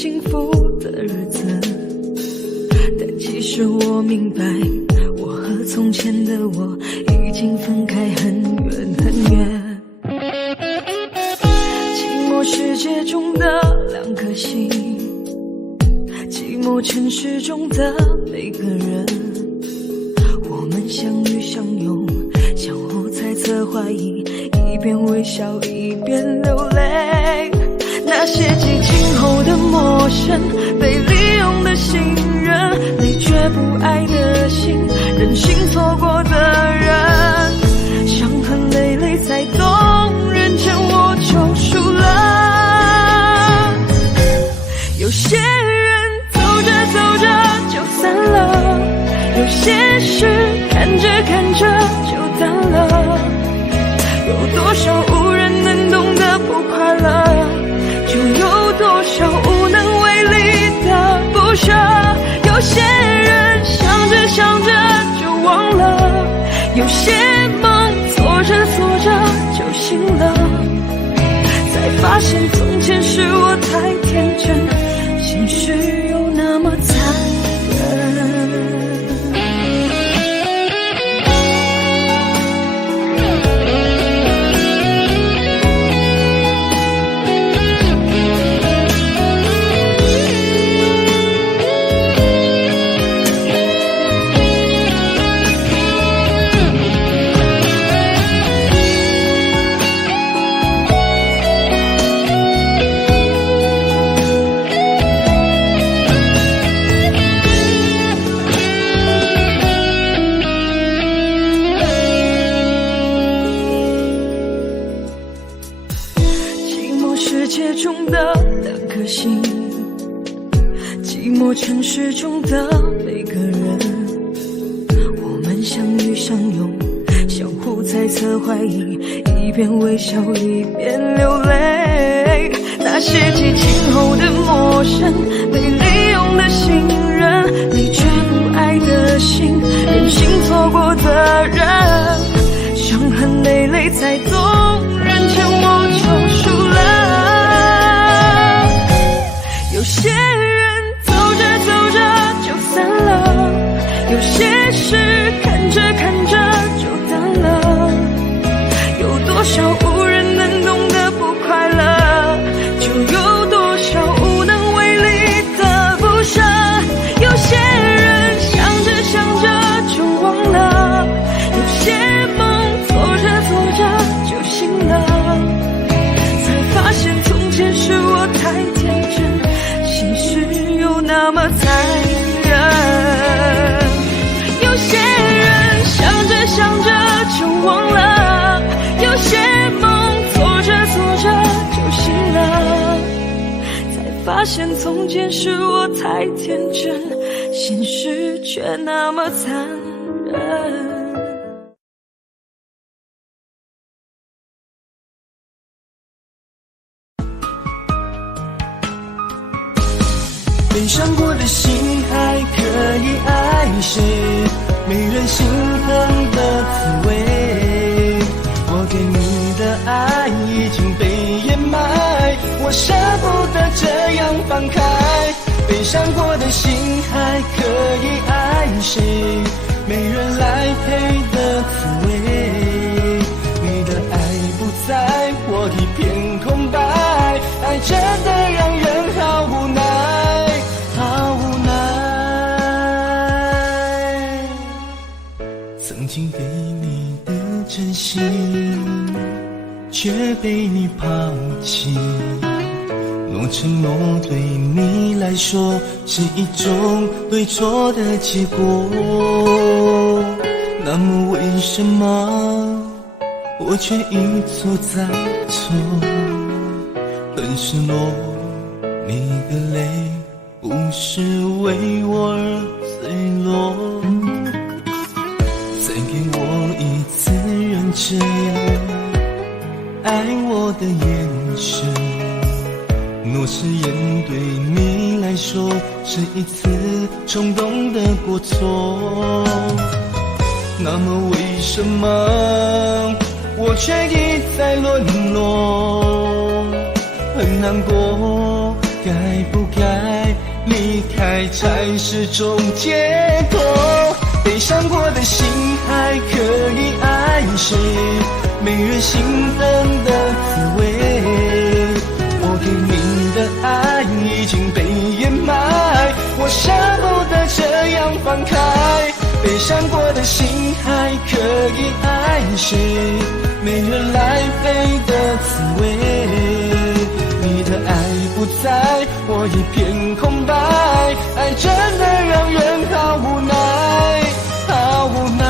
幸福的日子，但其实我明白，我和从前的我已经分开很远很远。寂寞世界中的两颗心，寂寞城市中的每个人，我们相遇相拥，相互猜测怀疑，一边微笑一边流泪。那些激情后的陌生，被利用的信任，累却不爱的心，任性错过的人，伤痕累累才懂，认真我就输了。有些人走着走着就散了，有些事看着看着就淡了，有多少无人能懂的不快乐，就有多少无能为力的不舍。有些人想着想着就忘了，有些梦做着做着就醒了，才发现从前是我太天真，现实又那么残忍。寂寞城市中的每个人，我们相遇相拥，相互猜测怀疑，一边微笑一边流泪。那些激情后的陌生，被利用的信任，累却不爱的心，任性错过的人，伤痕累累才懂，认真我就输了。有些人走着走着就散了，有些事看着看着就淡了，有多少无人能懂的不快乐，就有多少无能为力的不舍。有些人想着想着就忘了，有些梦做着做着就醒了，才发现从前是我太天真，现实又那么残忍。有些人想着想着就忘了，有些梦做着做着就醒了，才发现从前是我太天真，现实却那么残忍。被伤过的心还可以爱谁？没人心疼的滋味，我给你的爱已经被掩埋，我舍不得这样放开。被伤过的心还可以爱谁？没人来陪的滋味，你的爱不在，我一片空白，爱真的让人好无奈。好无奈，曾经给你的真心，却被你抛弃。若承诺对你来说是一种对错的结果，那么为什么我却一错再错？很失落，你的泪不是为我而坠落，再给我一次认真爱我的眼神。若誓言对你来说是一次冲动的过错，那么为什么我却一再沦落？很难过，该不该离开才是种解脱？被伤过的心还可以爱谁？没人心疼的滋味，我给你的爱已经被掩埋，我舍不得这样放开。被伤过的心还可以爱谁？没人来陪的滋味，你的爱不在，我一片空白，爱真的让人好无奈，好无奈。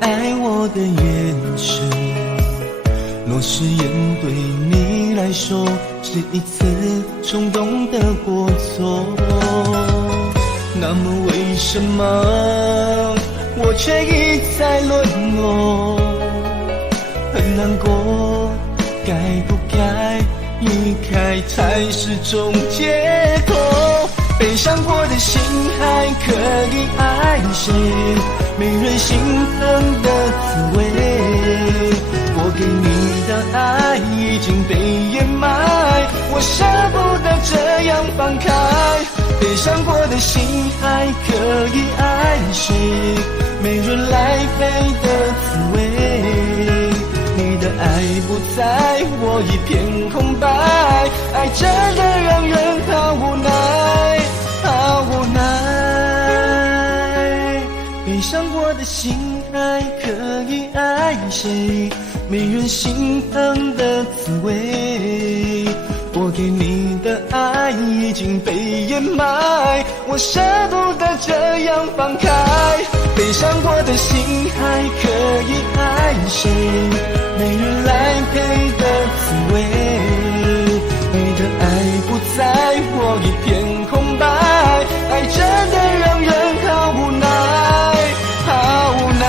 爱我的眼神，若誓言对你来说是一次冲动的过错，那么为什么我却一再沦落？很难过，该不该离开才是种解脱？被伤过的心还可以爱谁？没人心疼的滋味，我给你的爱已经被掩埋，我舍不得这样放开。被伤过的心还可以爱谁？没人来陪的滋味，你的爱不在，我一片空白，爱真的让人好无奈，好无奈。被伤过的心还可以爱谁？没人心疼的滋味，我给你的爱已经被掩埋，我舍不得这样放开。被伤过的心还可以爱谁？没人来陪的滋味，你的爱不在，我一片空白，爱真的让人好无奈，好无奈。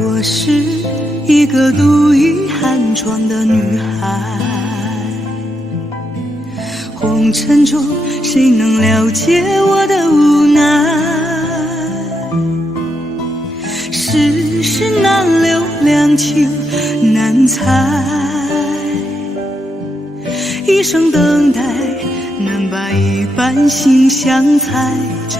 我是一个独倚寒窗的女孩，红尘中谁能了解我的无奈？世事难留，两情难猜，一生等待，难把一半心相采摘。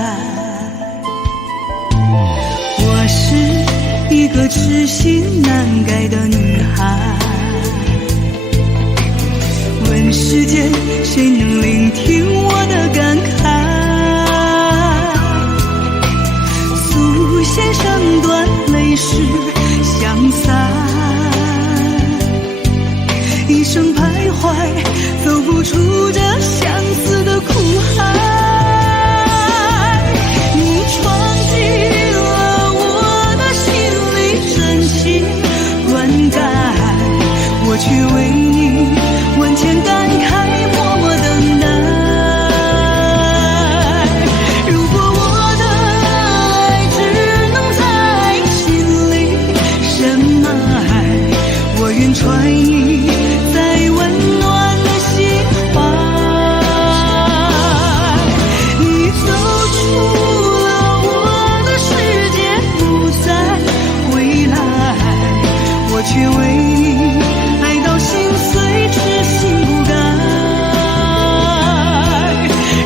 我是一个痴心难改的女孩，问世间谁能聆听我的感慨？素线声断，泪湿相散，一生徘徊，走不出这相思的苦海。你闯进了我的心里，真情灌溉，我却为你万千感慨，默默等待。为你爱到心碎，痴心不改。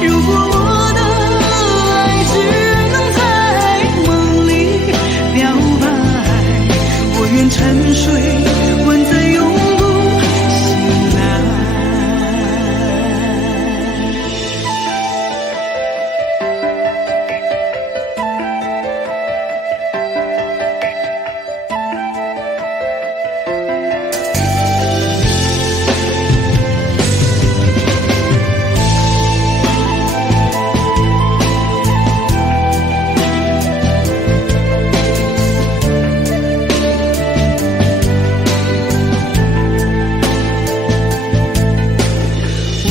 如果我的爱只能在梦里表白，我愿沉睡，吻在永不醒来。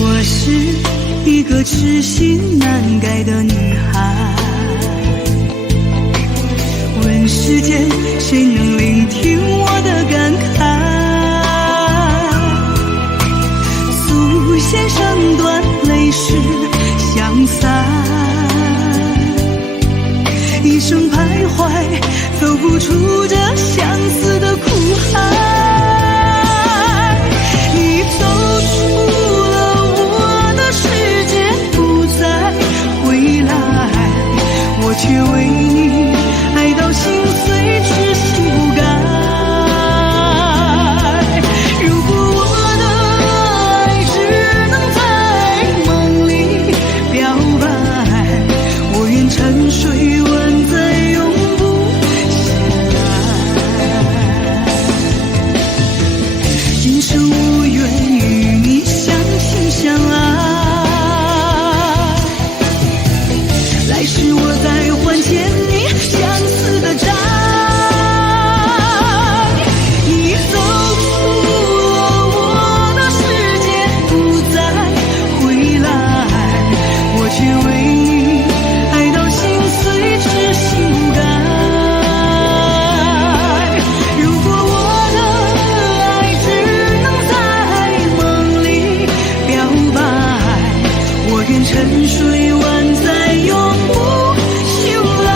我是一个痴心难改的女孩，问世间谁能聆听我的感慨，诉弦声断，泪湿相散，一生徘徊，走不出这相思的苦海。你走出我却为你爱到心碎，痴心不改。如果我的爱只能在梦里表白，我愿沉睡，吻在永不醒来。今生无缘与你相亲相爱，来世我再还欠你相思的债。你走出了我的世界，不再回来，我却为你爱到心碎，痴心不改。如果我的爱只能在梦里表白，我愿沉睡，吻在永不醒来。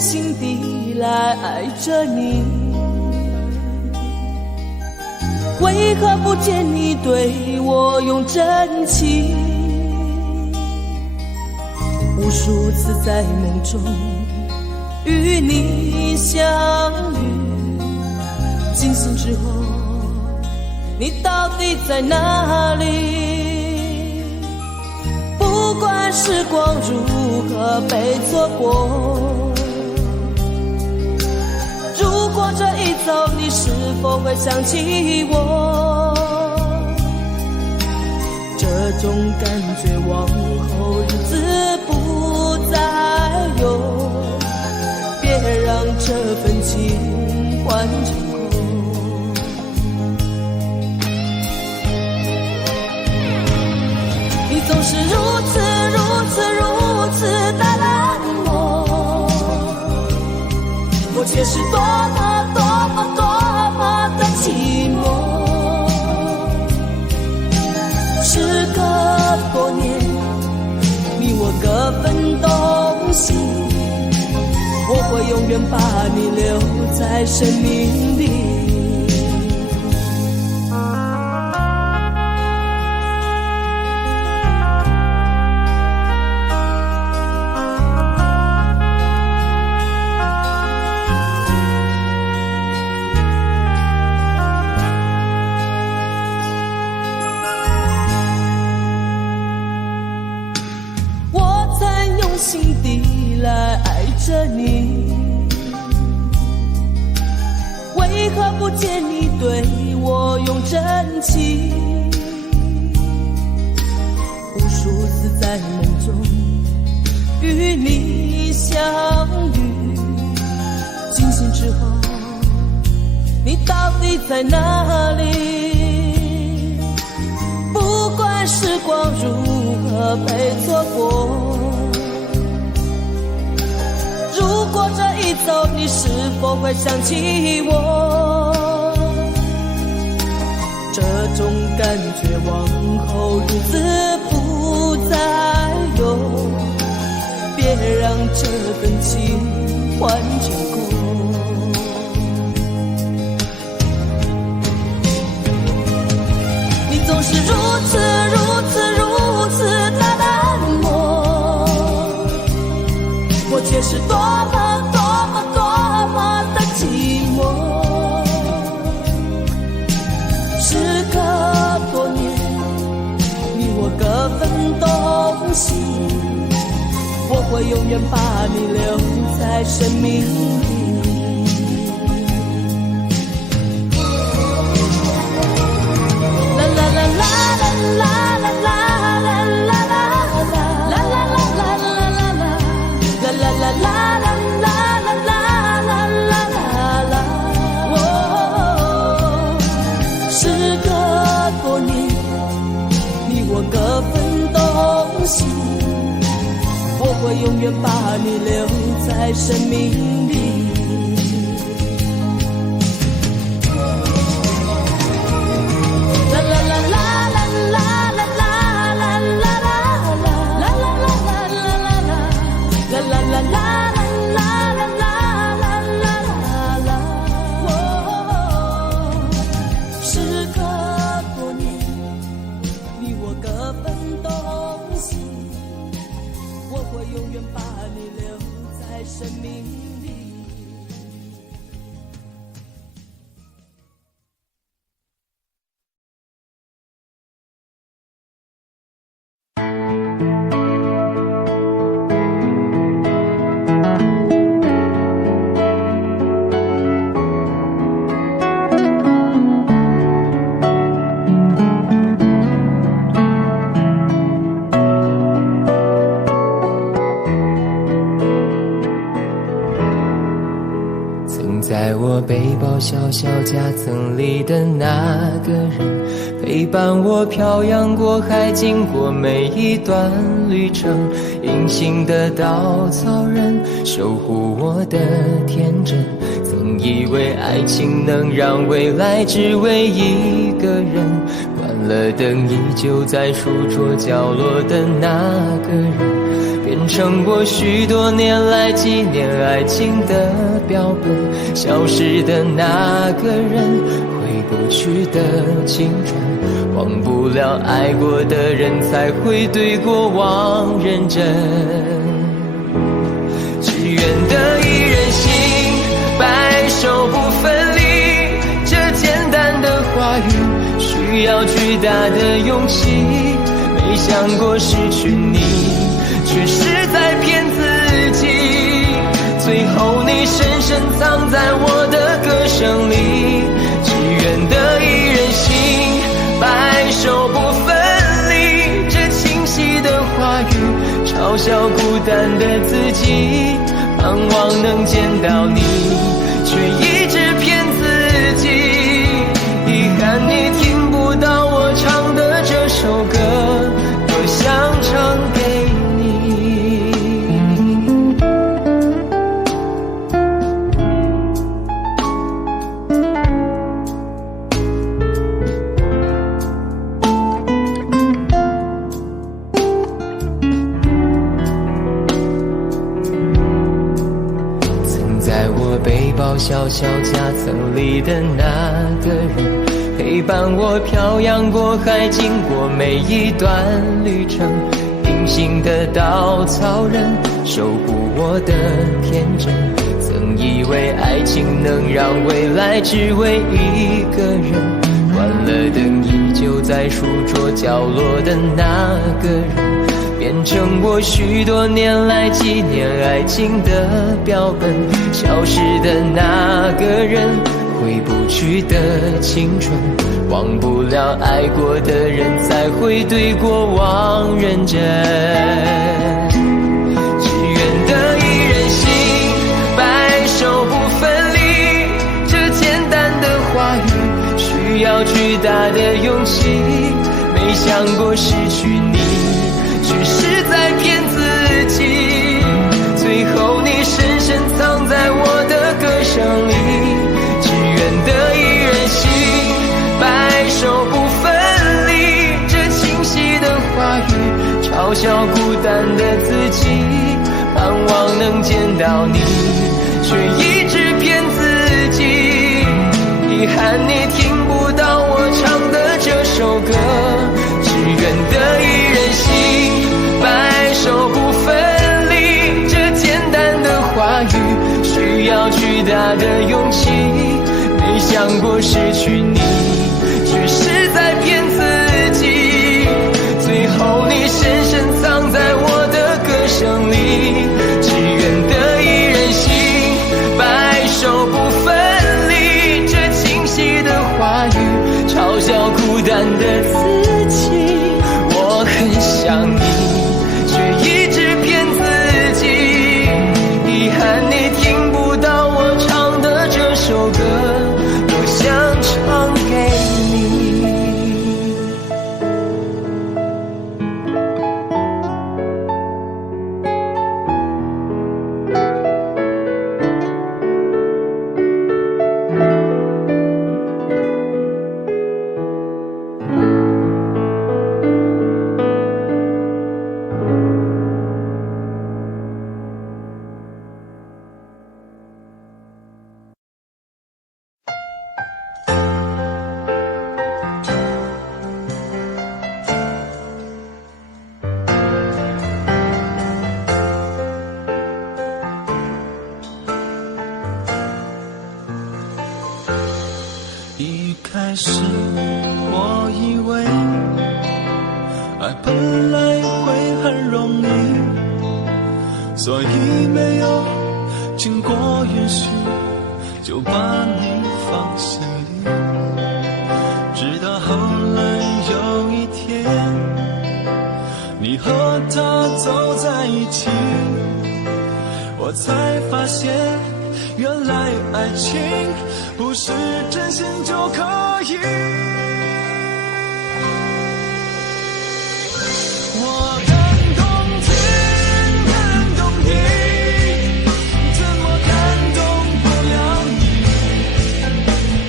心底来爱着你，为何不见你对我用真情？无数次在梦中与你相遇，惊醒之后，你到底在哪里？不管时光如何被错过，如果这一走，你是否会想起我？这种感觉往后日子不再有，别让这份情换成空。你总是如此的冷漠，我却是多么的寂寞。时隔多年，你我各分东西，我会永远把你留在生命里。心底来爱着你，不见你对我用真情，无数次在梦中与你相遇，惊醒之后你到底在哪里？不管时光如何被错过，如果这一走你是否会想起我？这种感觉往后日子不再有，别让这份情换成空。你总是如此的冷漠，我却是多么的寂寞。时隔多年，你我各分东西，我会永远把你留在生命里。啦啦啦啦啦啦啦啦。各分东西，我会永远把你留在生命里。啦啦啦啦啦啦啦啦啦啦啦啦啦啦啦啦啦。永远把你留在生命里。在我背包小小夹层里的那个人，陪伴我漂洋过海，经过每一段旅程。隐形的稻草人，守护我的天真。曾以为爱情能让未来只为一个人，关了灯依旧在书桌角落的那个人，变成我许多年来纪念爱情的标本。消失的那个人，回不去的青春，忘不了爱过的人，才会对过往认真。只愿得一人心，白首不分离，这简单的话语需要巨大的勇气。没想过失去你，却是在骗自己。最后你深深藏在我的歌声里，只愿得一人心，白首不分离。这清晰的话语嘲笑孤单的自己，盼望能见到你，却一直骗自己。遗憾你听不到我唱的这首歌，多想唱给你。背包小小夹层里的那个人，陪伴我漂洋过海，经过每一段旅程。隐形的稻草人，守护我的天真。曾以为爱情能让未来只为一个人，关了灯依旧在书桌角落的那个人，变成我许多年来纪念爱情的标本。消失的那个人，回不去的青春，忘不了爱过的人，才会对过往认真。只愿得一人心，白首不分离，这简单的话语需要巨大的勇气。没想过失去你，只是在骗自己。最后你深深藏在我的歌声里，只愿得一人心，白首不分离。这清晰的话语嘲笑孤单的自己，盼望能见到你，却一直骗自己。遗憾你听不到我唱的这首歌，只愿得一人心，白首不分离。这简单的话语需要巨大的勇气，没想过失去你，只是在骗自己。最后你深深藏在我的歌声里，只愿得一人心，白首不分离。这清晰的话语嘲笑孤单的自己，我很想你，却一直骗自己。遗憾你听不到我唱的这首歌，多想唱给你。一开始我以为爱本来会很容易，所以没有经过允许就把你放心里。直到后来有一天，你和他走在一起，我才发现原来爱情不是真心就可以。我感动天，感动地，怎么感动不了你？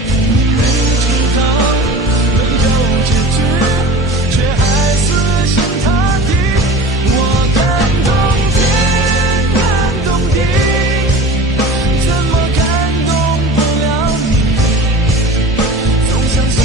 你明知道没有结局，却还死心塌地。我感动天，感动地，怎么感动不了你？总相信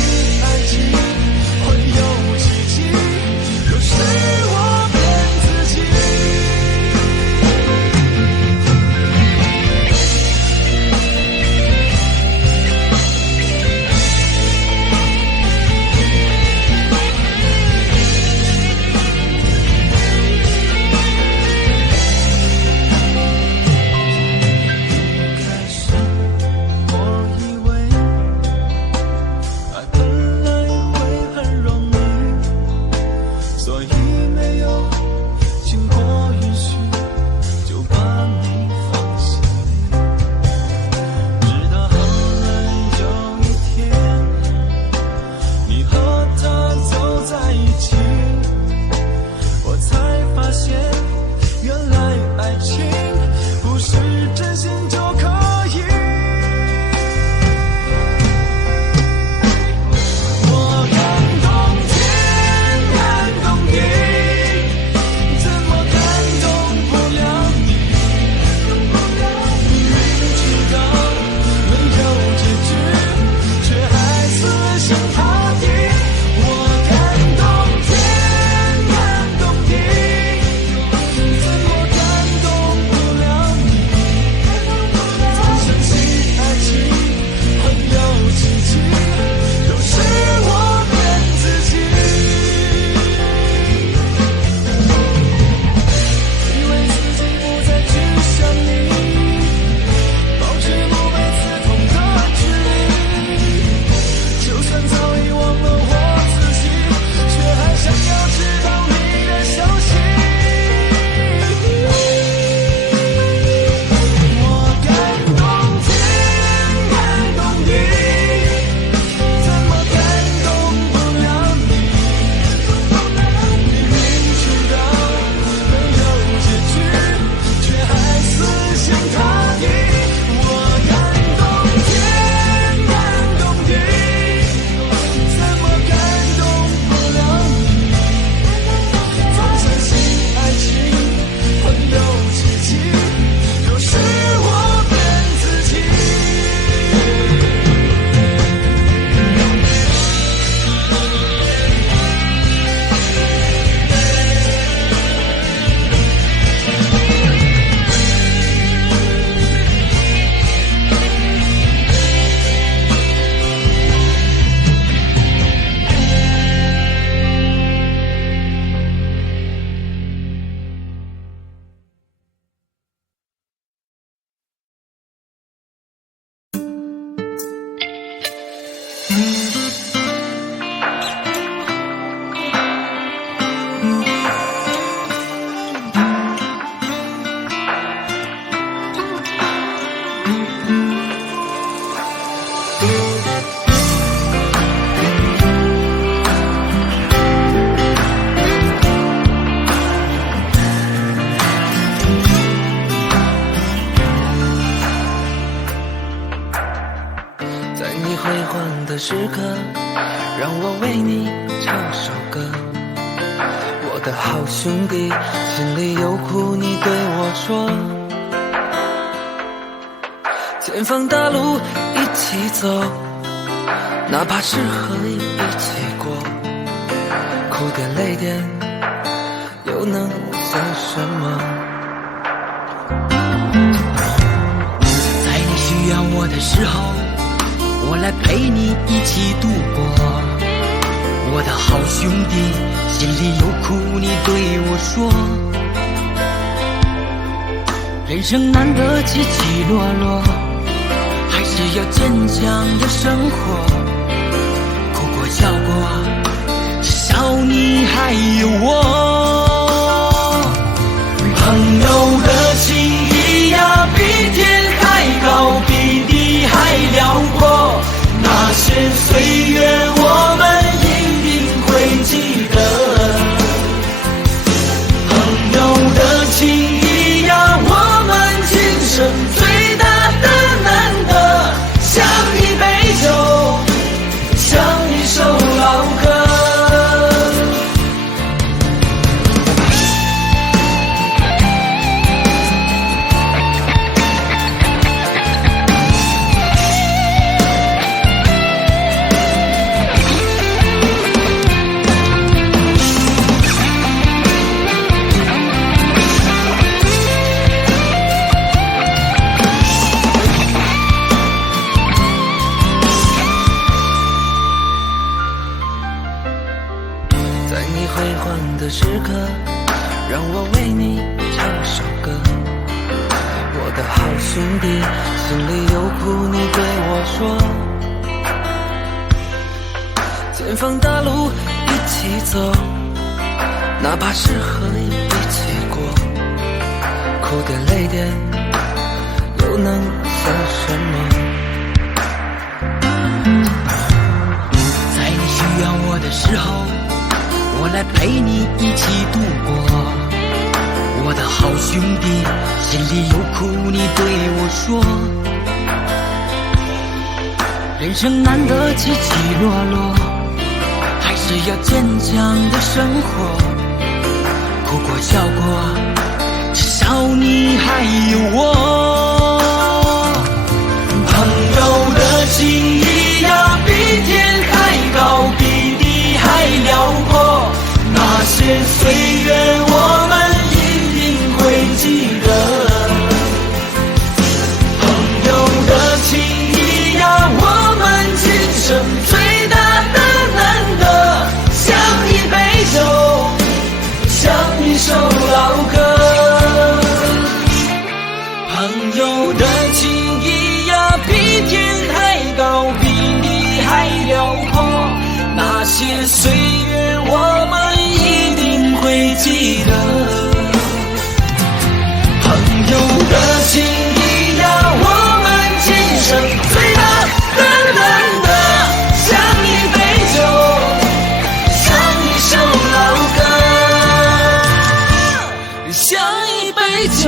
你辉煌的时刻，让我为你唱首歌。我的好兄弟，心里有苦你对我说。前方大路一起走，哪怕是河一起过，哭点泪点又能算什么？在你需要我的时候，我来陪你一起度过。我的好兄弟，心里有苦你对我说。人生难得起起落落，还是要坚强的生活。哭过笑过，至少你还有我。朋友的情谊呀，比天还高，比地还辽阔。那些岁月我们一定会记得。朋友的情谊呀，我们今生最大的难得，像一杯酒，像一首老歌。的时刻，让我为你唱首歌。我的好兄弟，心里有苦你对我说。前方大路一起走，哪怕是河一起过，哭点泪点又能算什么？在你需要我的时候，我来陪你一起度过。我的好兄弟，心里有苦你对我说。人生难得起起落落，还是要坚强的生活。哭过笑过，至少你还有我。朋友的情谊呀，比天还高，比地还辽阔。那些岁月我们一定会记得。朋友的情谊呀，我们今生最大的难得，像一杯酒，像一首老歌。朋友的情谊呀，比天还高，比地还辽阔。那些岁月我们一定会记得。朋友的情谊呀，我们今生最大的难得，像一杯酒，像一首老歌，像一杯酒，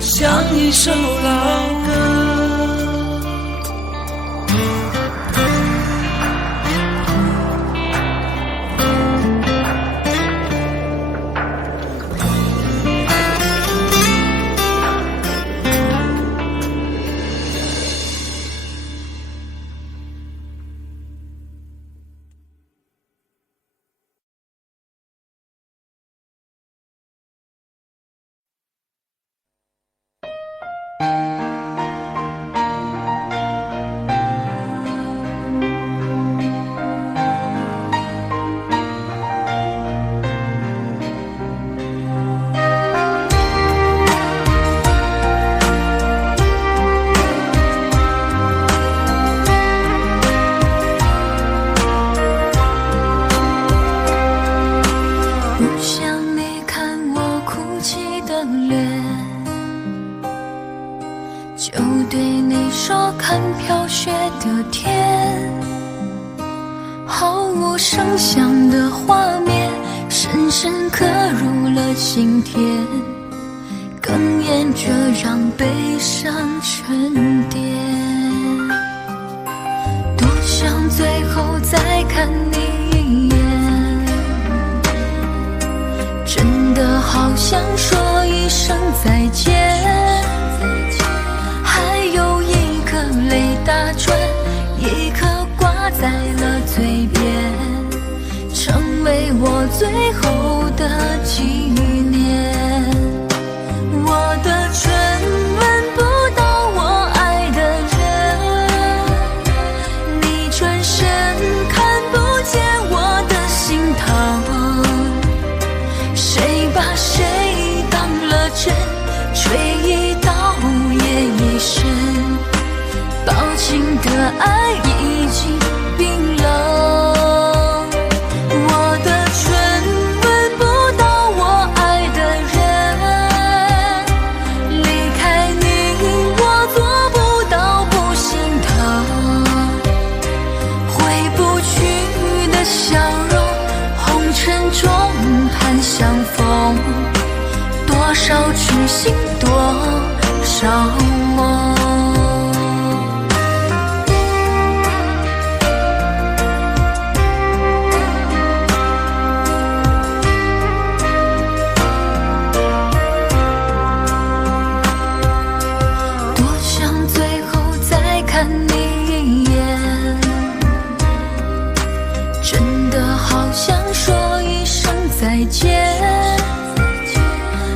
像一首老歌。哽咽着让悲伤沉淀。再看你一眼，真的好想说一声再见，还有一颗泪打转，一颗挂在了嘴边，成为我最后的纪念。我的唇吻不到我爱的人，你转身看不见我的心疼，谁把谁当了真，吹一刀也一身，薄情的爱已经冰冷。我的唇吻不到我爱的人，离开你我做不到不心疼，回不去的笑容，红尘中盼相逢，多少痴心多少梦。看你一眼，真的好想说一声再见，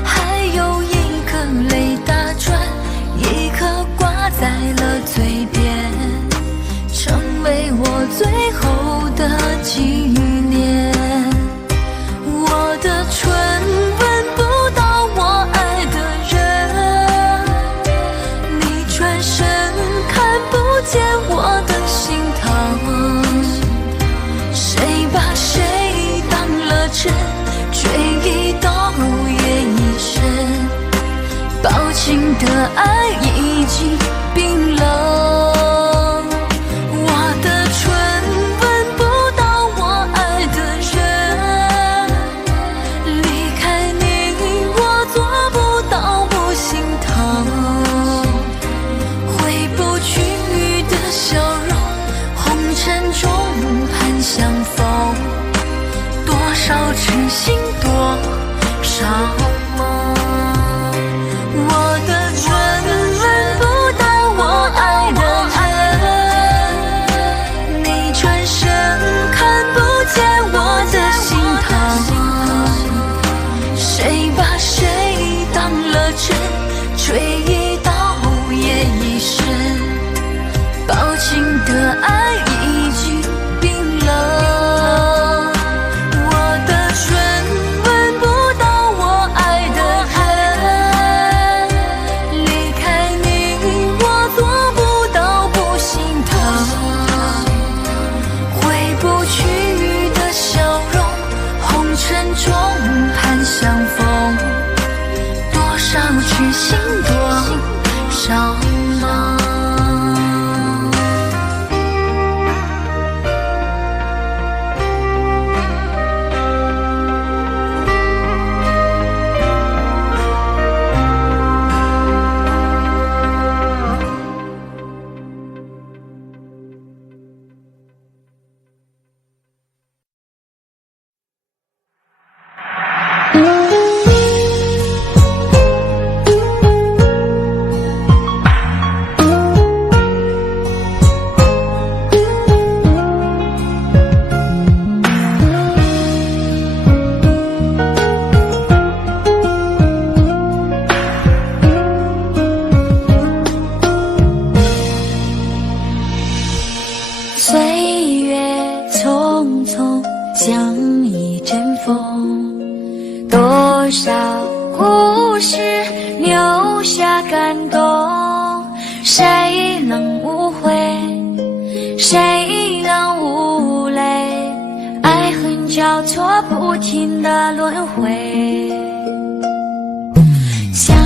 还有一颗泪打转，一颗挂在了嘴边，成为我最后的纪念。我的唇吻不到我爱的人，你转身看不见我的心疼，谁把谁当了真，吹一刀也一身，薄情的爱已经冰冷。我的唇吻不到我爱的人，离开你我做不到不心疼，回不去的笑容，红尘中盼相逢，多少痴心多少梦。我的唇吻不到我爱的人，你转身看不见我的心疼，谁把谁当了真，吹一刀也一身，薄情的爱已经冰冷。我的唇吻不到我爱的人，离开你我做不到不心疼，回不去的笑容，红尘中盼相逢，多少痴心多少梦。岁月匆匆像一阵风，多少故事留下感动，谁能无悔，谁能无泪，爱恨交错不停的轮回，相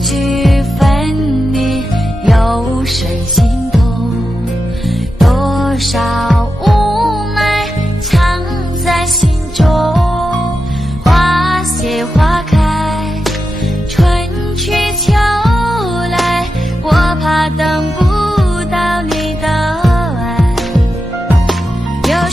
聚分离有谁心痛，多少无奈藏在心中，花谢花开，春去秋来，我怕等不到你的爱，有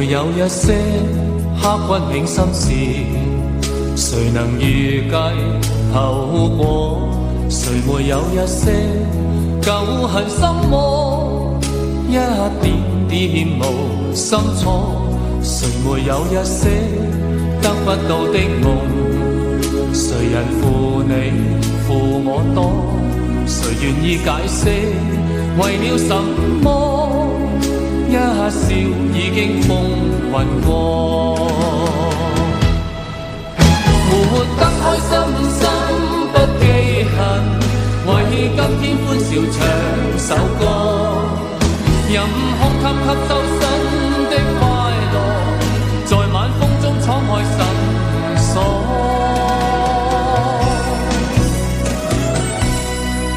會有一些刻骨銘心事，誰能預計後果？誰沒有一些舊恨心魔，一點點無心錯？誰沒有一些得不到的夢？誰人負你負我多？誰願意解釋為了什麼？一笑已經風雲過。天歡笑唱首歌，任空給收身的快樂，在晚風中敞開心鎖。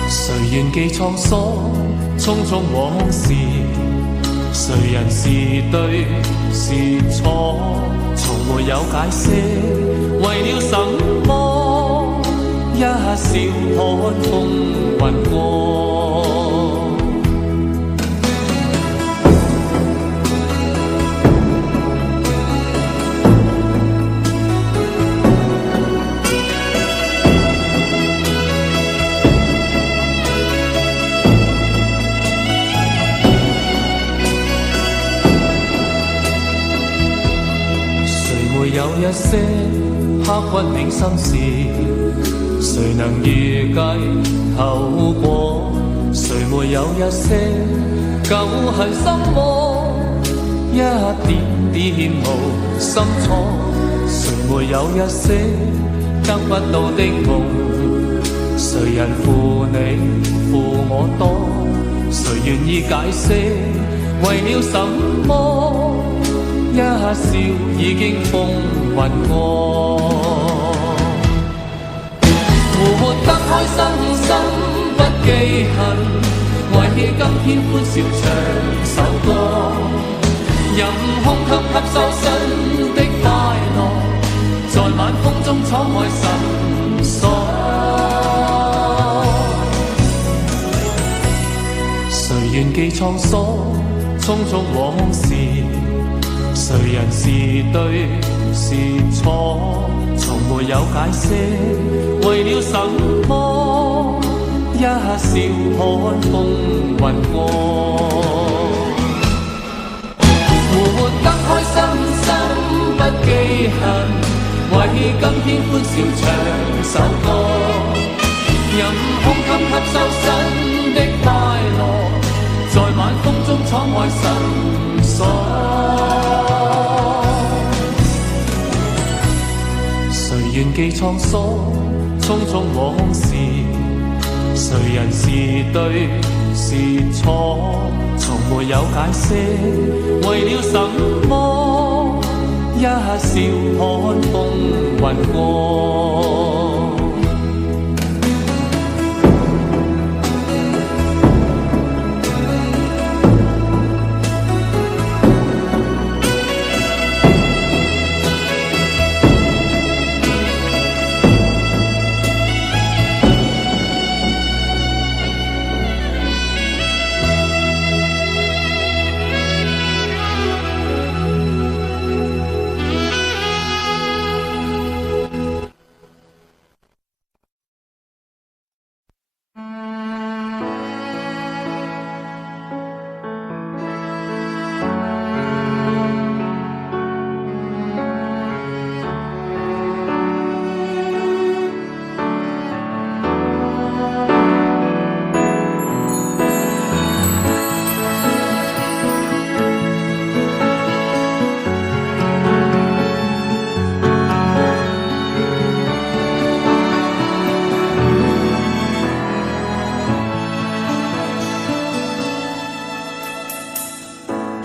誰願記滄桑，匆匆往事，誰人是對是錯，從沒有解釋，為了什麼一笑看風雲過。有一些刻骨銘心事，誰能預計後果？誰沒有一些舊恨心魔，一點點無心錯？誰沒有一些得不到的夢？誰人負你負我多？誰願意解釋為了什麼？一笑已經風雲過，活得開心心不記恨，為起今天歡笑唱首歌，任空吸收新的快樂，在晚風中敞開心鎖。誰願記滄桑，匆匆往事，誰人是對是錯，從沒有解釋，為了什麼一笑看風雲過。活得開心心不記恨，為今天歡笑唱首歌，任空吸收新的快樂，在晚風中敞開心鎖。誰願記滄桑，匆匆往事，誰人是對是錯，從沒有解釋，為了什麼一笑看風雲過。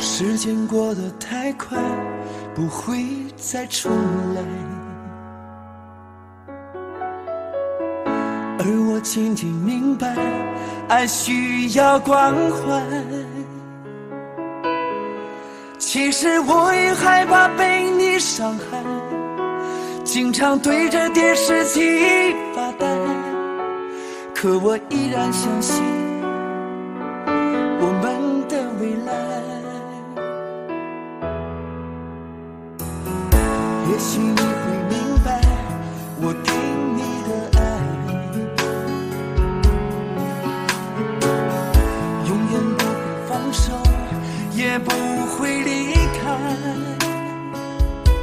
时间过得太快，不会再重来，而我渐渐明白，爱需要关怀。其实我也害怕被你伤害，经常对着电视机发呆，可我依然相信我们的未来。也许你会明白我给你的爱，永远不会放手，也不会离开。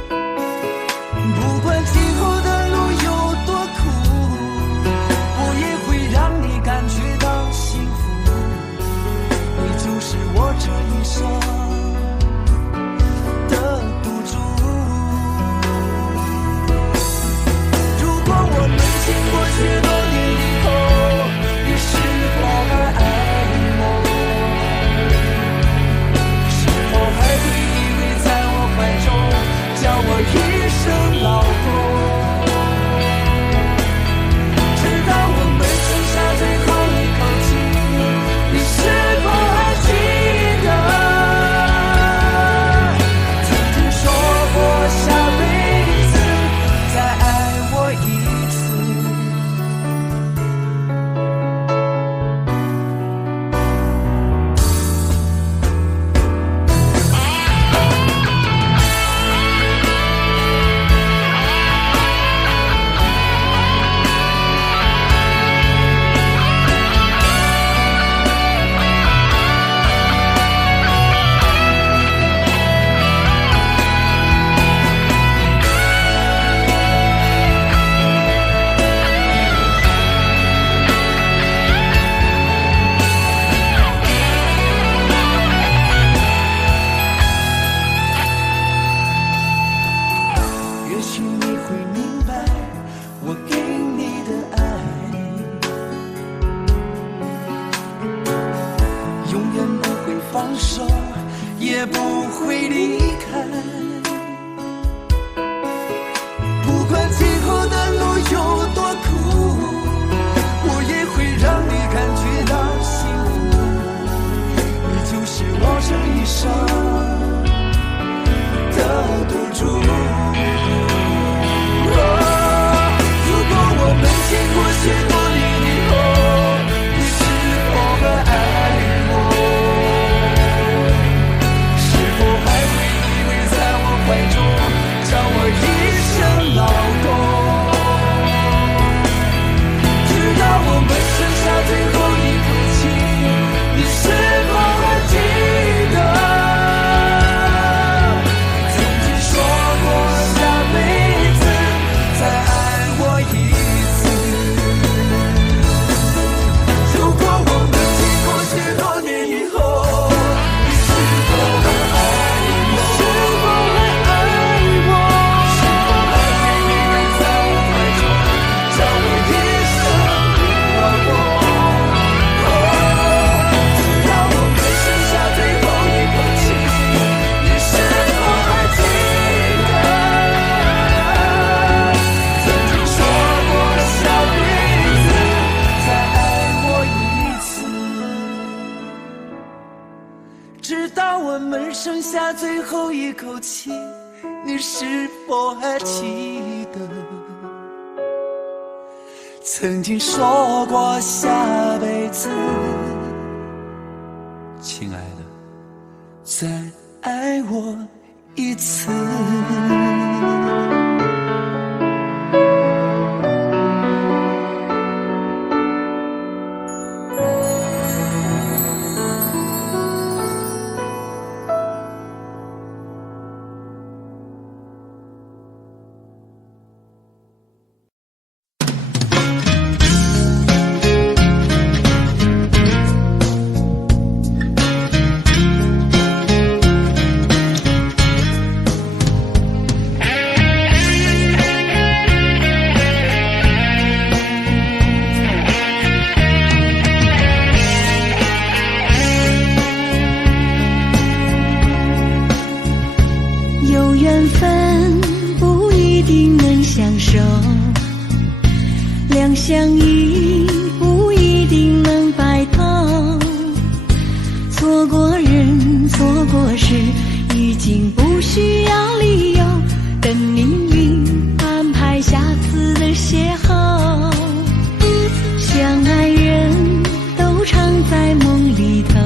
不管今后的路有多苦，我也会让你感觉到幸福。你就是我这一生的赌注。如果我们经过许多年以后，你是否我一生老公。直到我们剩下最后一口气，你是否还记得曾经说过下辈子再爱我一次。也许你会明白我给你的爱，永远不会放手，也不会离开。不管今后的路有多苦，我也会让你感觉到幸福。你就是我这一生的赌注。如果我们经过许多年以后，你是否还爱我？是否还会依偎在我怀中，叫我一声老公？直到我们剩下最后一口气，你是否还记得曾经说过下辈子再爱我一次？如果我们经过许多年以后，你是否还爱我？是否还爱我？是否还会依偎在我怀中，叫我一声老公？直到我们剩下最后一口气，你是否还记得曾经说过下辈子再爱我一次？直到我们剩下最后一口气，你是否还记得曾经说过下辈子，亲爱的，再爱我一次？有缘分不一定能相守，两相依不一定能白头。错过人，错过事，已经不需要理由，等命运安排下次的邂逅。相爱人都常在梦里头，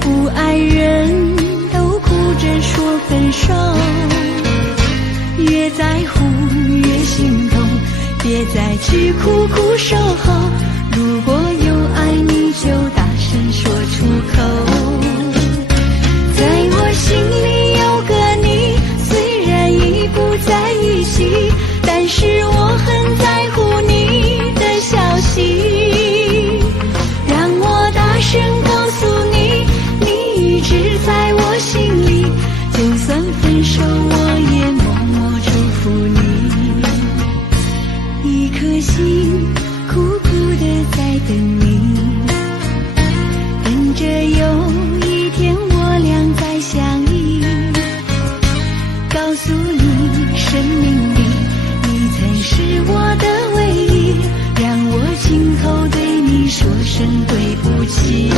不爱人着说分手，越在乎越心痛，别再去苦苦守候。如果有爱你就大声说出口，在我心里有个你，虽然已不在一起，但是我很在乎你的消息。让我大声告诉你，你一直在我心里，就算分手我也默默祝福你。一颗心苦苦的告诉你，生命里你曾是我的唯一，让我今后对你说声对不起。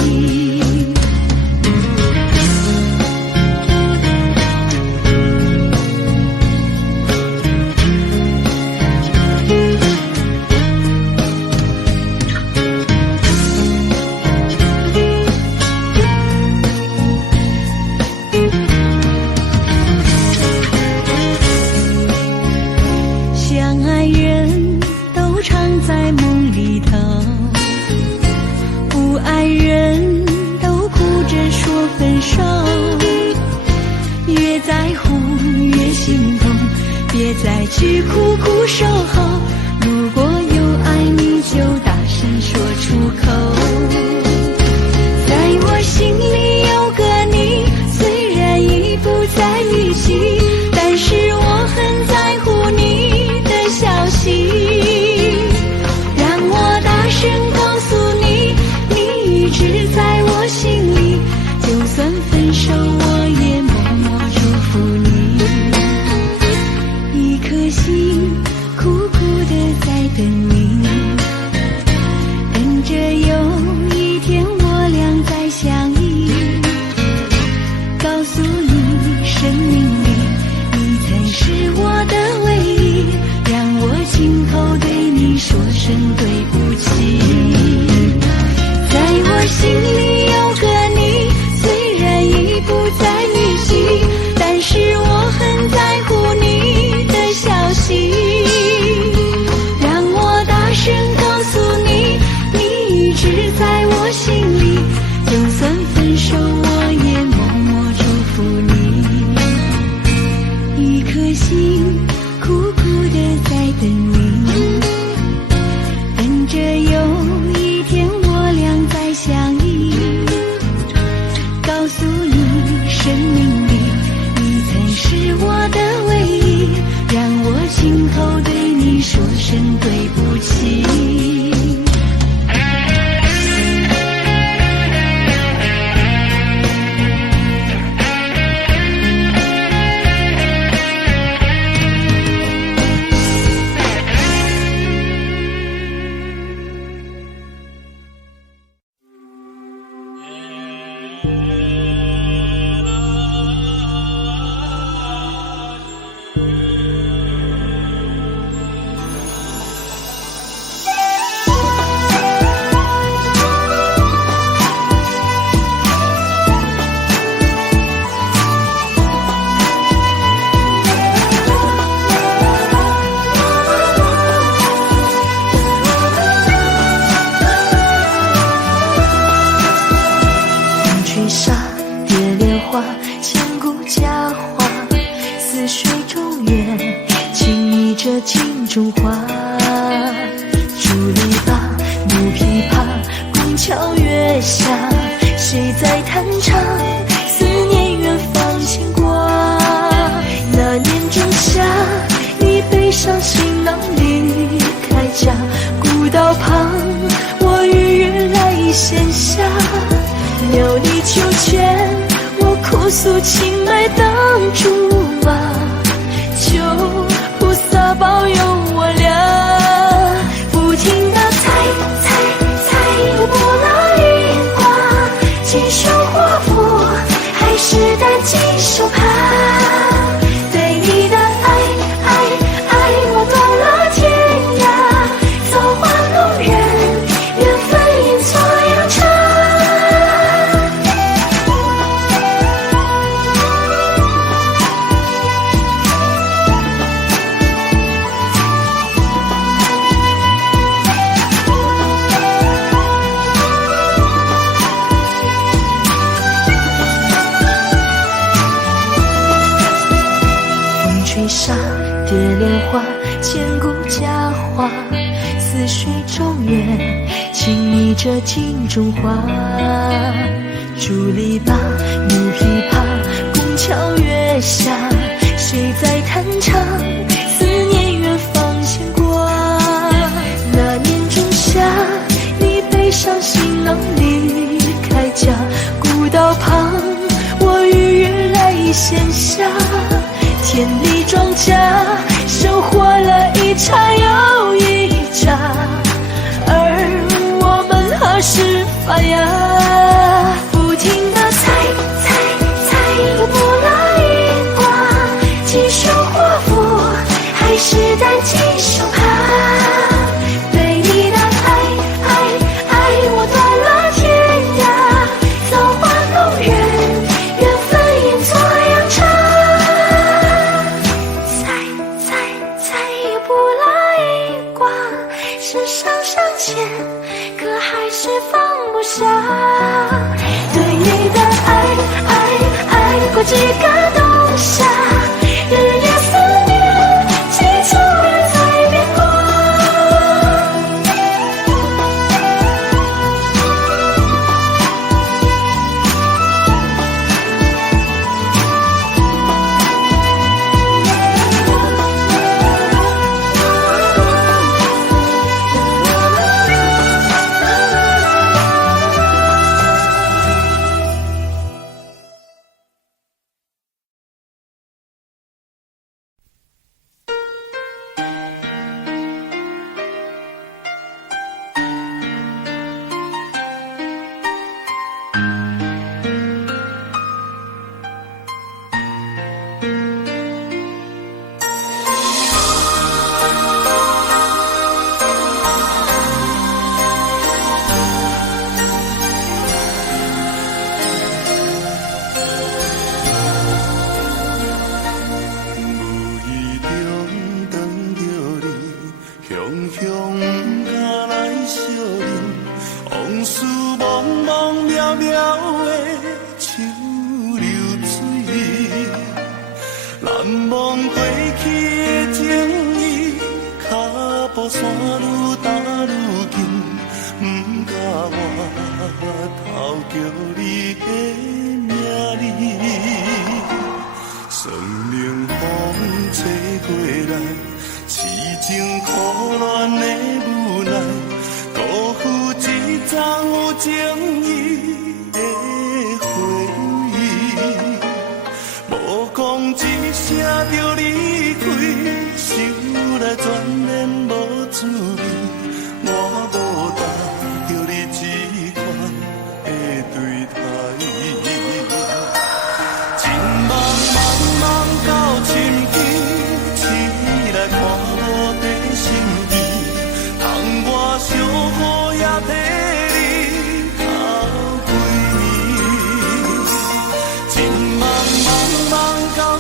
相爱人都常在梦里头，不爱人都哭着说分手。越在乎越心痛，别再去苦苦守候。如果有爱你就大声说出口。在我心里有个你，虽然已不在一起，但是我很在乎你的消息。让我大声告诉你，你一直在我心里，就算分手我也默默祝福你。一颗心苦苦的在等你，等着有一天我俩再相依。告诉你，生命里你曾是我的唯一，让我今后对你说声对不起。在我心里有个你，虽然已不在一起，但是我很在乎你的消息。让我大声告诉你，你一直在我心里，就算分手我也默默祝福你。一颗心苦苦的在等你，等着有一天我俩再相依。告诉你，生命里你曾是我的唯一，让我今后对你说声对不起。镜中花，竹篱笆、木琵琶，拱桥月下，谁在弹唱？思念远方牵挂。那年仲夏，你背上行囊离开家，古道旁，我与月来闲暇。袅泥秋千，我哭诉情爱当竹马，求菩萨保佑我俩，不停地猜，不拉云花，锦绣华服，还是担惊受怕。对你的爱，我断了天涯，造化弄人，缘分阴错阳差。沙蝶莲花，千古佳话，似水中月，轻昵着镜中花。竹篱笆，木琵琶，拱桥月下，谁在弹唱？思念远方牵挂。那年仲夏，你背上行囊离开家，古道旁，我与月来闲暇。千里庄稼，收获了一茬又一茬，而我们何时发芽？不停地猜，又卜了一卦，继续祸福，还是单骑手帕？对你的爱，我断了天涯，造化弄人，缘分阴错阳差。猜又卜了一卦，是上签，可还是放不下。对你的爱过几个冬夏，日夜思念，几秋日才变卦。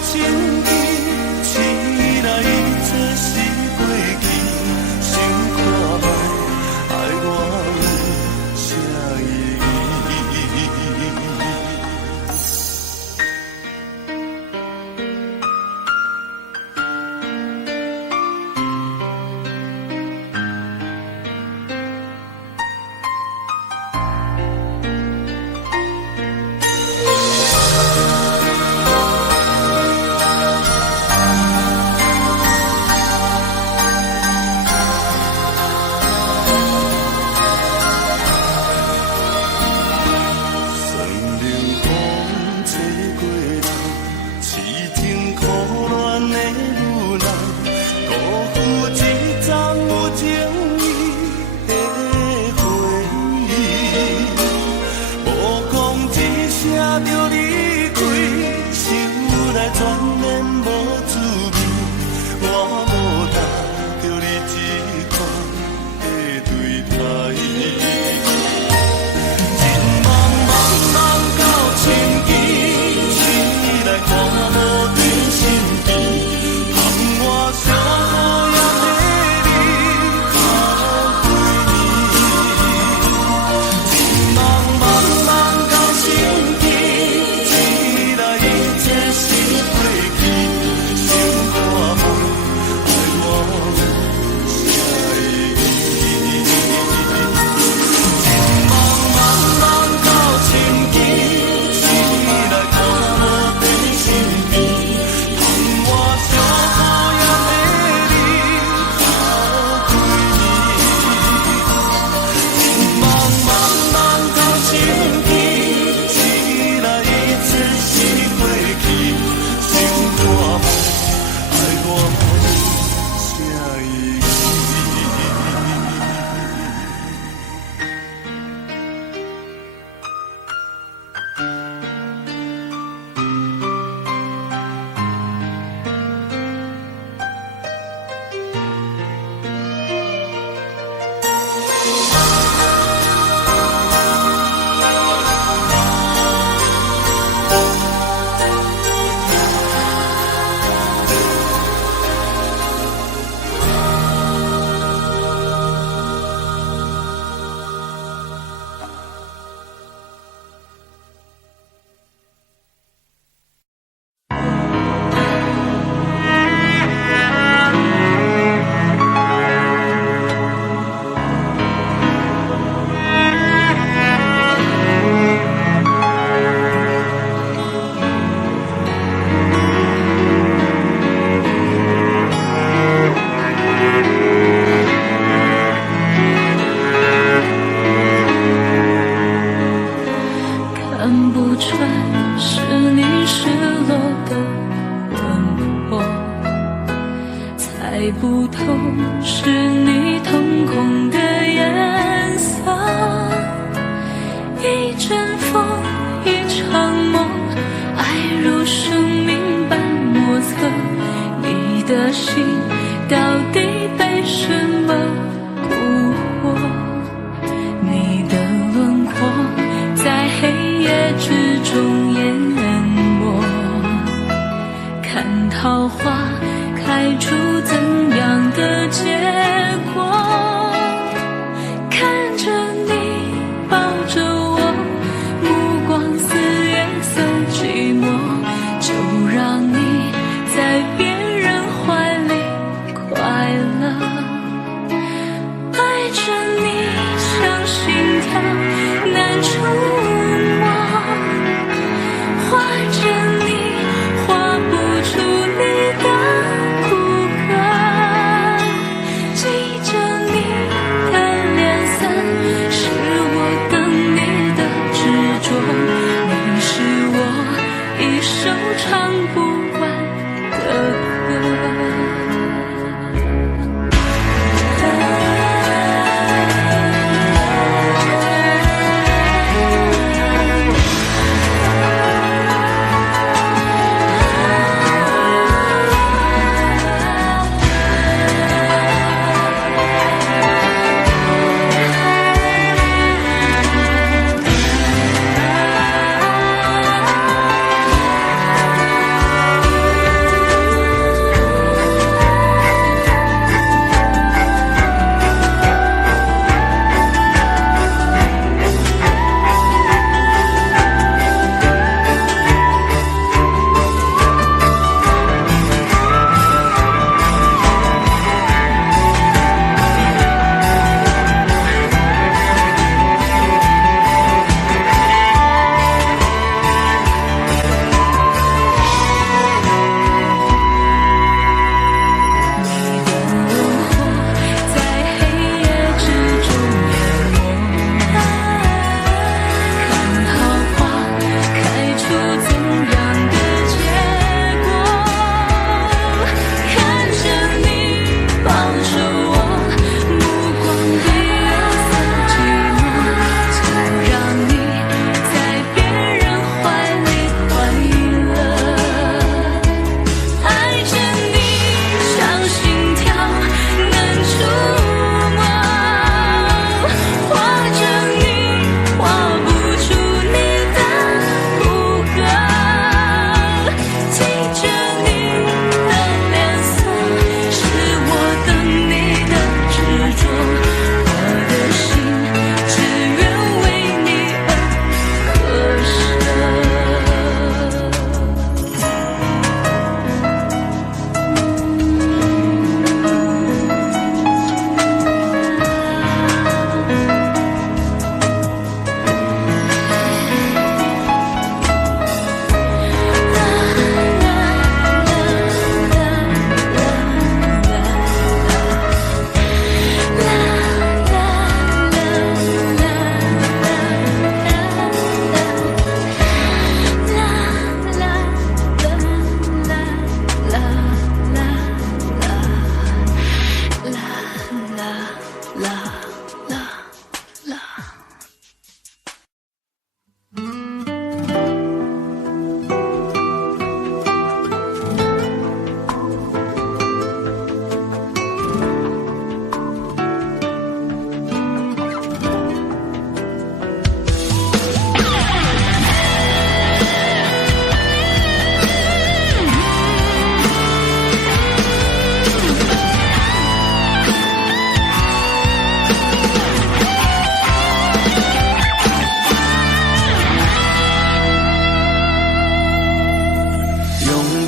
情猜不透是你瞳孔的颜色，一阵风，一场梦，爱如生命般莫测。你的心到底被什么蛊惑？你的轮廓在黑夜之中淹没，看桃花开出怎样的结果？看着你抱着我，目光似月色寂寞，就让你在别人怀里快乐。爱着你像心跳难触摸，画着你画不出你的骨骼，记着你的脸色，是我等你的执着。你是我一首唱不完的歌。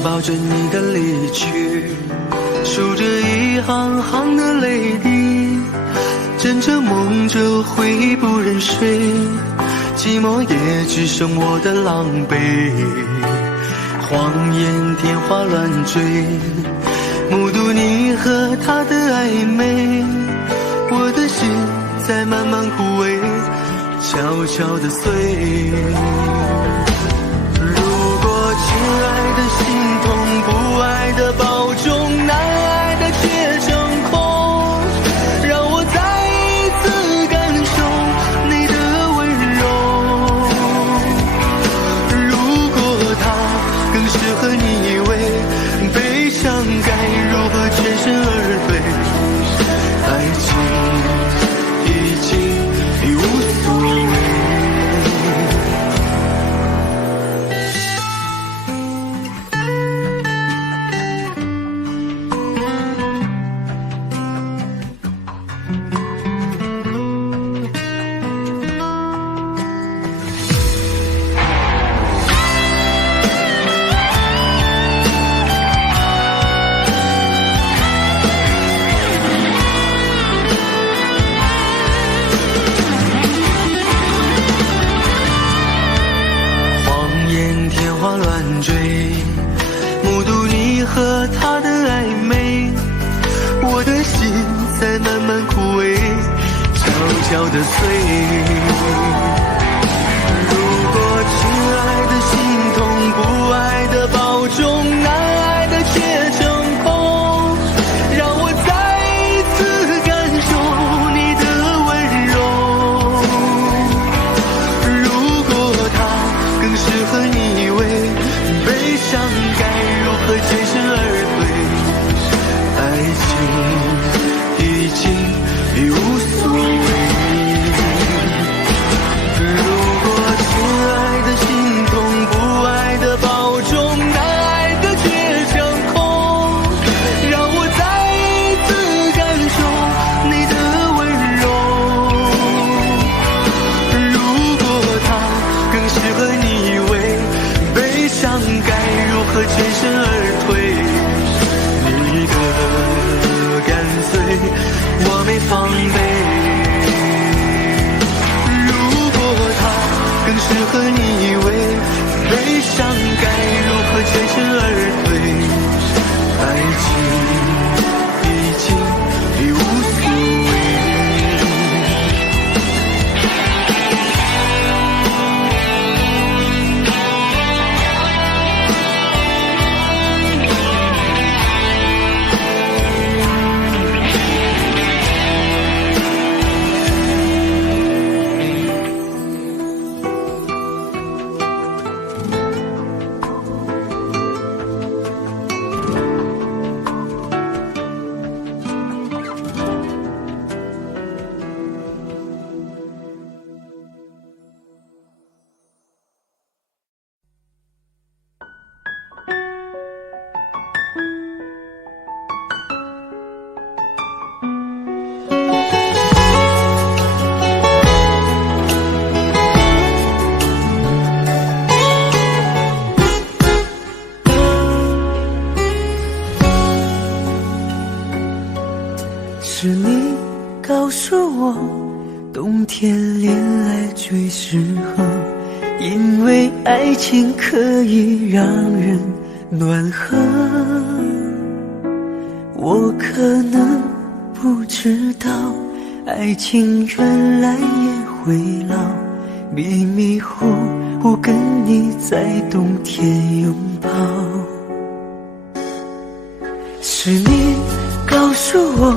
抱着你的离去，数着一行行的泪滴，枕着梦着回忆不忍睡，寂寞也只剩我的狼狈。谎言天花乱坠，目睹你和他的暧昧，我的心在慢慢枯萎，悄悄地碎。如果亲爱的心痛，不爱的保重，难爱的却话的暧昧，我的心在慢慢枯萎，悄悄地碎。如果亲爱的心痛，不爱的保重，难爱的却成空，让我再一次感受你的温柔。如果他更适合你为悲伤，该如何全身而退？爱情已经无所谓。全身而退，你的干脆我没防备。如果他更适合你为悲伤，该如何全身而退？爱情已经无所谓。是你告诉我，冬天恋爱最适合，因为爱情可以让人暖和。我可能不知道，爱情原来也会老，迷迷糊糊跟你在冬天拥抱。是你告诉我，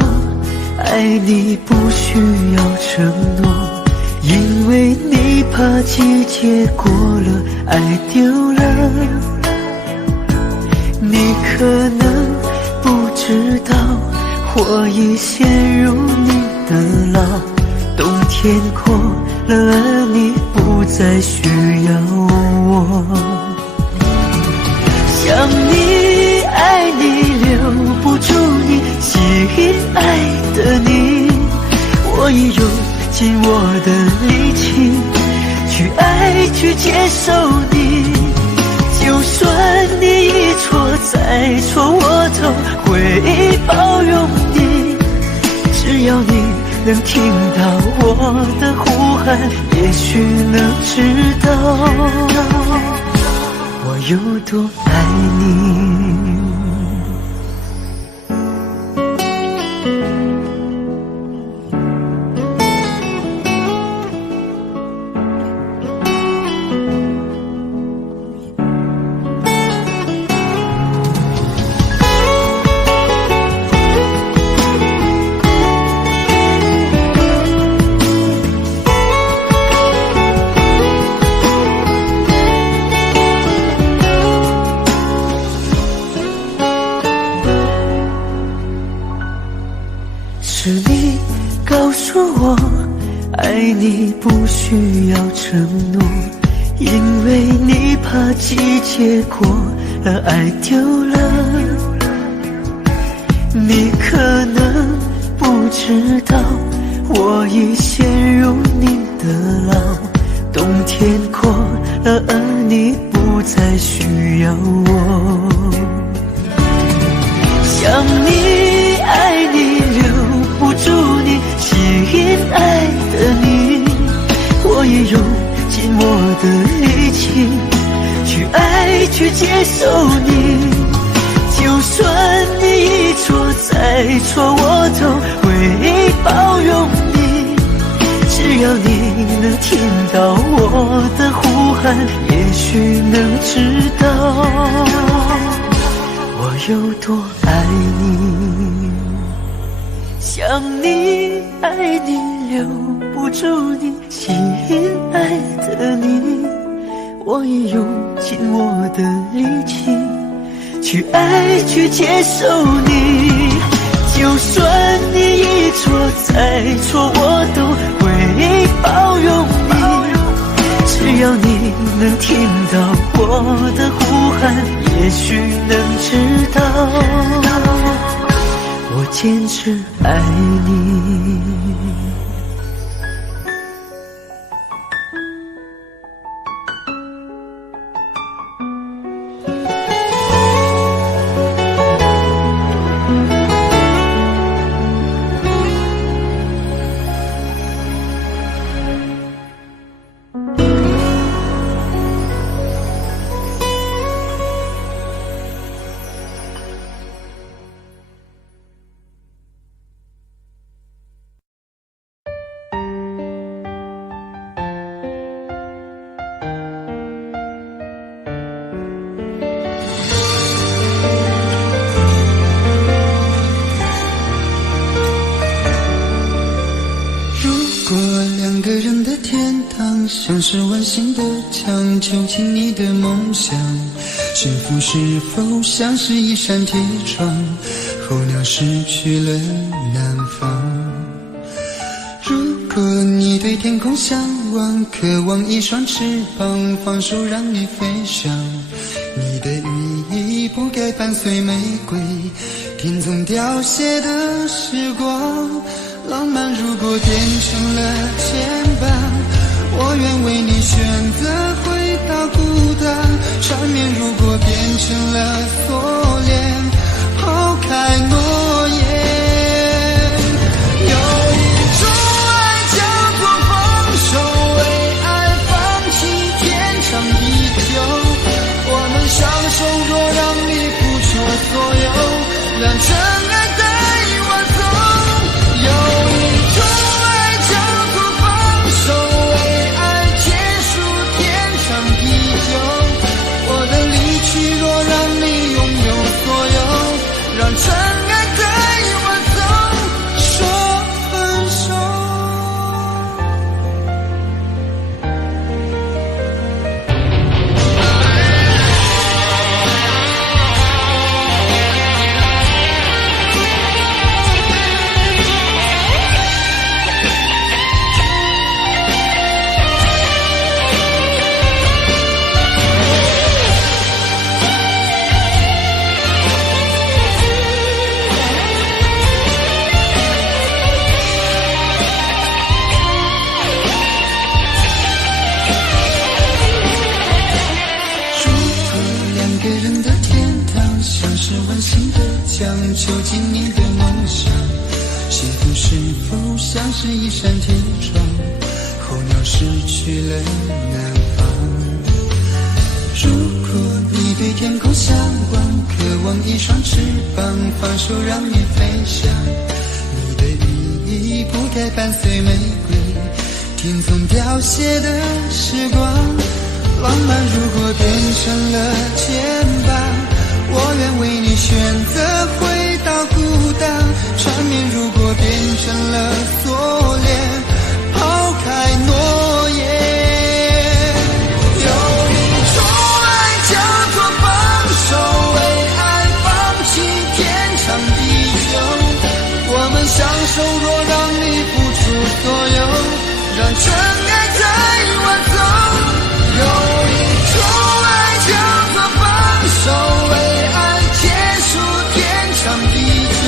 爱你不需要承诺，因为你怕季节过了，爱丢了。你可能不知道，我已陷入你的牢，冬天过了，而你不再需要我。想你爱你，留不住你，吸引爱的你，我已用尽我的力气去爱，去接受你。就算你一错再错，我都会包容你。只要你能听到我的呼喊，也许能知道我有多爱你。是你告诉我，爱你不需要承诺，因为你怕季节过了，爱丢了。你可能不知道，我已陷入你的牢，冬天过了，而你不再需要我。想你爱你，留不住你，吸引爱的你，我也用尽我的力气去爱，去接受你。就算你一错再错，我都会包容你。只要你能听到我的呼喊，也许能知道我有多爱你。想你爱你留不住你，亲爱的你，我已用尽我的力气去爱去接受你。就算你一错再错，我都会包容你。只要你能听到我的呼喊，也许能知道我坚持爱你。像是温馨的墙，囚禁你的梦想。幸福是否像是一扇铁窗，候鸟失去了南方。如果你对天空向往，渴望一双翅膀，放手让你飞翔。你的羽翼不该伴随玫瑰，听从凋谢的时光。浪漫如果变成了牵绊，我愿为你选择回到孤单。缠绵如果变成了锁链，抛开诺言。有一种爱叫做放手，为爱放弃天长地久。我们相守，若让你付出所有，让真爱带我走。有一种爱叫做放手，为爱结束天长地久。我的离去若让你拥有所有，让真爱带我走，说分手。囚禁你的梦想，幸福是否像是一扇铁窗，候鸟失去了南方。如果你对天空向往，渴望一双翅膀，放手让你飞翔。你的羽翼不该伴随玫瑰，听从凋谢的时光。浪漫如果变成了牵绊，我愿为你选择回到孤单。缠绵如果变成了锁链，抛开诺言。有一种爱叫做放手，为爱放弃天长地久。我们相守，若让你付出所有，让真爱带我走。有一种爱叫做放手，为爱结束天长地久。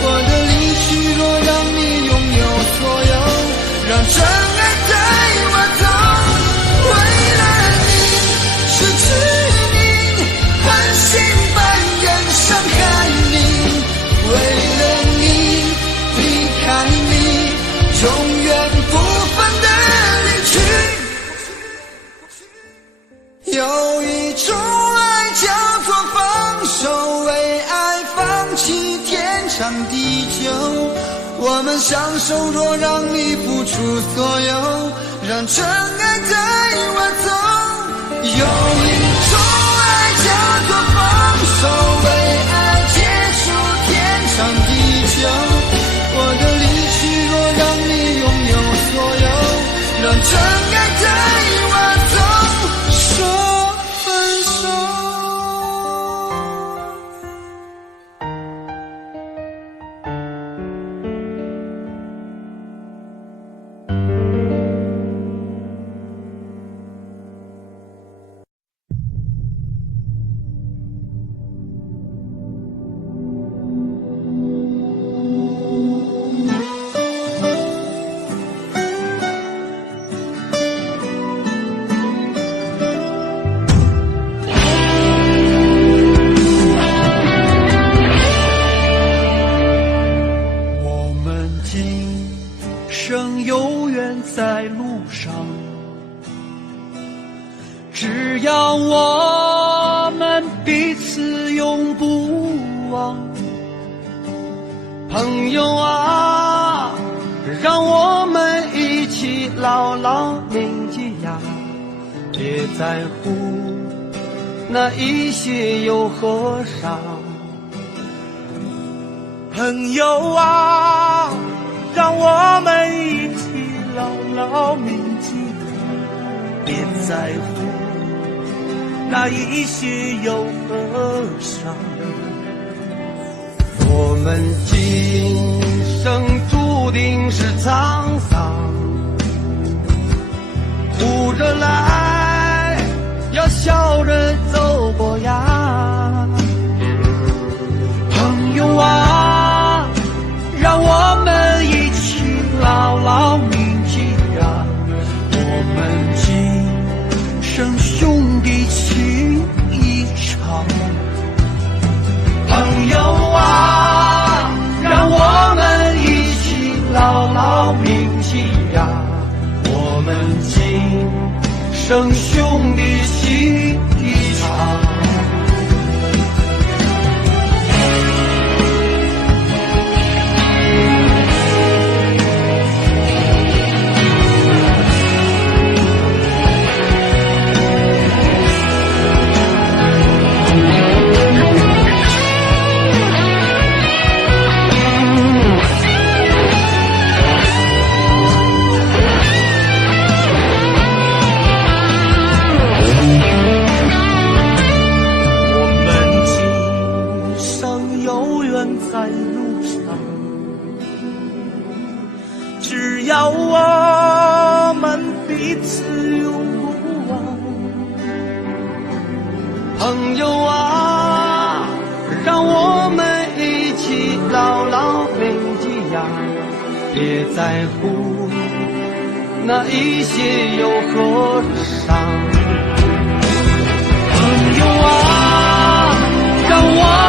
我的离去若让你拥有所有，让真爱带我走。为了你失去你，狠心扮演伤害你。为了你离开你，永远不分的弃天长地久，我们相守若让你付出所有，让真爱带我走。有一种爱叫做放手，为爱结束天长地久，我的离去若让你拥有所有，让真爱带我走，说分手。只要我们彼此永不忘，朋友啊，让我们一起牢牢铭记呀，别在乎那一些又何伤。朋友啊，让我们一起牢牢铭记，别在乎那一些又何伤。我们今生注定是沧桑，哭着来，要笑着走过呀。朋友啊，让我们一起牢牢铭记呀，我们今生兄弟情一场。朋友啊，让我们一起牢牢铭记呀，我们今生兄弟情一场。在路上，只要我们彼此永不忘。朋友啊，让我们一起牢牢铭记呀，别在乎那一些又何伤。朋友啊，让我